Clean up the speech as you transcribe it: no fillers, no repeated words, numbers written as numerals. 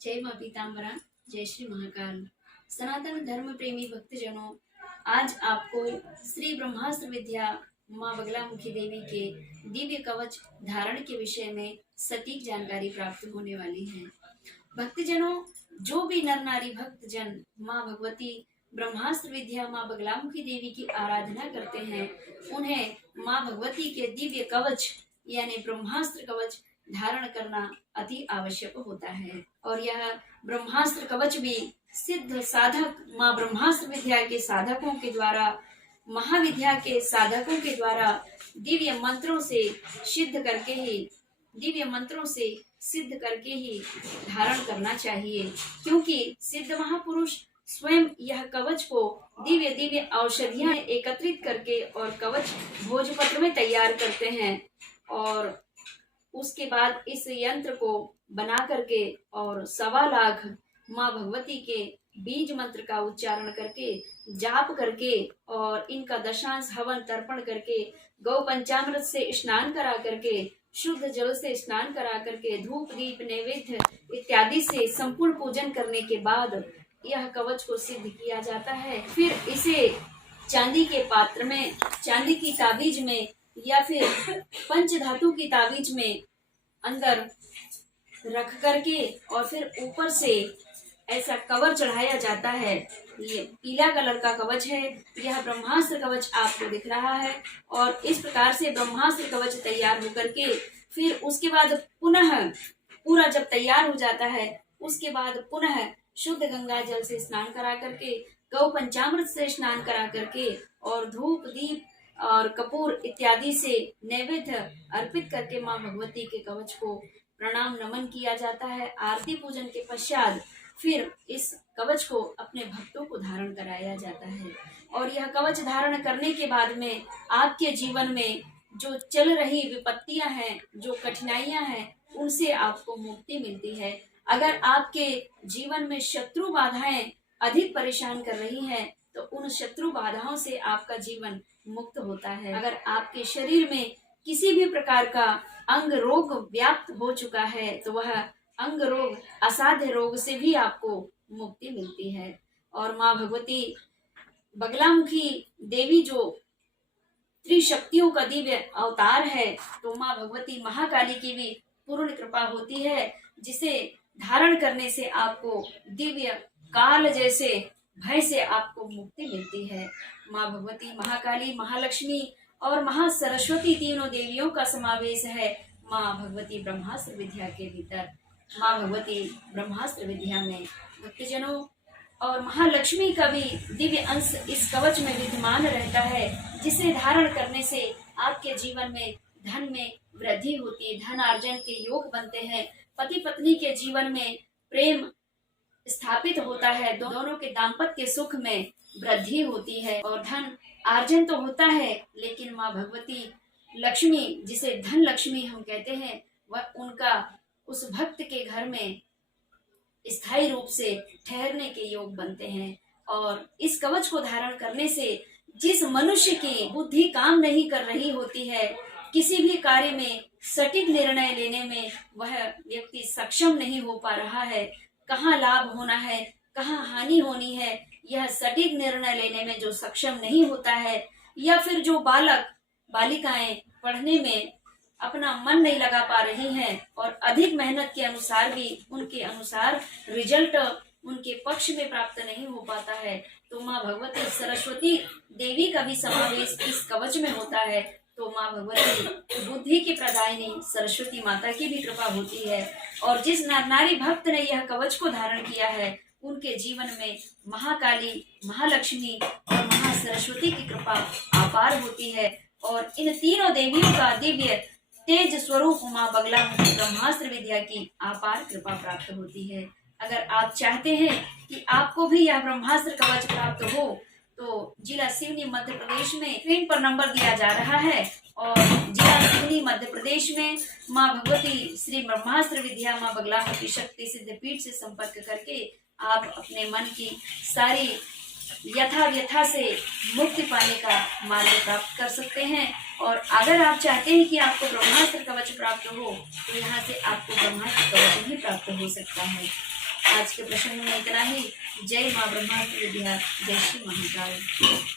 जय माँ पीताम्बरा, जय श्री महाकाल। सनातन धर्म प्रेमी भक्तजनों, आज आपको श्री ब्रह्मास्त्र विद्या माँ बगलामुखी देवी के दिव्य कवच धारण के विषय में सटीक जानकारी प्राप्त होने वाली है। भक्तजनों, जो भी नर नारी भक्तजन माँ भगवती ब्रह्मास्त्र विद्या माँ बगलामुखी देवी की आराधना करते हैं, उन्हें माँ भगवती के दिव्य कवच यानी ब्रह्मास्त्र कवच धारण करना अति आवश्यक होता है। और यह ब्रह्मास्त्र कवच भी सिद्ध साधक माँ ब्रह्मास्त्र विद्या के साधकों के द्वारा, महाविद्या के साधकों के द्वारा दिव्य मंत्रों से सिद्ध करके ही धारण करना चाहिए, क्योंकि सिद्ध महापुरुष स्वयं यह कवच को दिव्य दिव्य औषधियां एकत्रित करके और कवच भोजपत्र में तैयार करते हैं और उसके बाद इस यंत्र को बना करके और 1.25 लाख माँ भगवती के बीज मंत्र का उच्चारण करके, जाप करके और इनका दशांश हवन तर्पण करके, गौ पंचामृत से स्नान करा करके, शुद्ध जल से स्नान करा करके, धूप दीप नैवेद्य इत्यादि से संपूर्ण पूजन करने के बाद यह कवच को सिद्ध किया जाता है। फिर इसे चांदी के पात्र में, चांदी की ताबीज में या फिर पंचधातु की ताबीज में अंदर रख करके और फिर ऊपर से ऐसा कवर चढ़ाया जाता है। ये पीला कलर का कवच है, यह ब्रह्मास्त्र कवच आपको दिख रहा है। और इस प्रकार से ब्रह्मास्त्र कवच तैयार होकर के फिर उसके बाद पुनः पूरा जब तैयार हो जाता है, उसके बाद पुनः शुद्ध गंगा जल से स्नान करा करके, गौ पंचामृत से स्नान करा करके और धूप दीप और कपूर इत्यादि से नैवेद्य अर्पित करके माँ भगवती के कवच को प्रणाम नमन किया जाता है। आरती पूजन के पश्चात फिर इस कवच को अपने भक्तों को धारण कराया जाता है। और यह कवच धारण करने के बाद में आपके जीवन में जो चल रही विपत्तियां हैं, जो कठिनाइयां हैं, उनसे आपको मुक्ति मिलती है। अगर आपके जीवन में शत्रु बाधाएं अधिक परेशान कर रही हैं, तो उन शत्रु बाधाओं से आपका जीवन मुक्त होता है। अगर आपके शरीर में किसी भी प्रकार का अंग रोग व्याप्त हो चुका है, तो वह अंग रोग, असाध्य रोग से भी आपको मुक्ति मिलती है। और माँ भगवती बगलामुखी देवी जो त्रिशक्तियों का दिव्य अवतार है, तो माँ भगवती महाकाली की भी पूर्ण कृपा होती है, जिसे धारण करने से आपको दिव्य काल जैसे भय से आपको मुक्ति मिलती है। माँ भगवती महाकाली, महालक्ष्मी और महासरस्वती तीनों देवियों का समावेश है माँ भगवती ब्रह्मास्त्र विद्या के भीतर। माँ भगवती ब्रह्मास्त्र विद्या में भक्तजनों और महालक्ष्मी का भी दिव्य अंश इस कवच में विद्यमान रहता है, जिसे धारण करने से आपके जीवन में धन में वृद्धि होती है, धन अर्जन के योग बनते हैं, पति पत्नी के जीवन में प्रेम स्थापित होता है, दोनों के दाम्पत्य सुख में वृद्धि होती है और धन अर्जन तो होता है, लेकिन माँ भगवती लक्ष्मी, जिसे धन लक्ष्मी हम कहते हैं, वह उनका उस भक्त के घर में स्थायी रूप से ठहरने के योग बनते हैं। और इस कवच को धारण करने से जिस मनुष्य की बुद्धि काम नहीं कर रही होती है, किसी भी कार्य में सटीक निर्णय लेने में वह व्यक्ति सक्षम नहीं हो पा रहा है, कहाँ लाभ होना है, कहाँ हानि होनी है, यह सटीक निर्णय लेने में जो सक्षम नहीं होता है, या फिर जो बालक बालिकाएं पढ़ने में अपना मन नहीं लगा पा रही हैं और अधिक मेहनत के अनुसार भी उनके अनुसार रिजल्ट उनके पक्ष में प्राप्त नहीं हो पाता है, तो माँ भगवती सरस्वती देवी का भी समावेश इस कवच में होता है। तो माँ भगवती बुद्धि की प्रदायिनी सरस्वती माता की भी कृपा होती है। और जिस नारी भक्त ने यह कवच को धारण किया है, उनके जीवन में महाकाली, महालक्ष्मी और महासरस्वती की कृपा अपार होती है। और इन तीनों देवियों का दिव्य तेज स्वरूप माँ बगलामुखी ब्रह्मास्त्र विद्या की अपार कृपा प्राप्त होती है। अगर आप चाहते हैं कि आपको भी यह ब्रह्मास्त्र कवच प्राप्त हो, तो जिला सिवनी मध्य प्रदेश में स्क्रीन पर नंबर दिया जा रहा है और जिला सिवनी मध्य प्रदेश में माँ भगवती श्री ब्रह्मास्त्र विद्या माँ बगलामुखी शक्ति सिद्धपीठ से संपर्क करके आप अपने मन की सारी व्यथा से मुक्ति पाने का मार्ग प्राप्त कर सकते हैं। और अगर आप चाहते हैं कि आपको ब्रह्मास्त्र कवच प्राप्त हो, तो यहाँ से आपको ब्रह्मास्त्र कवच भी प्राप्त हो सकता है। आज के प्रसंग में इतना ही। जय माँ ब्रह्मांड विद्या, जय श्री महाकाल।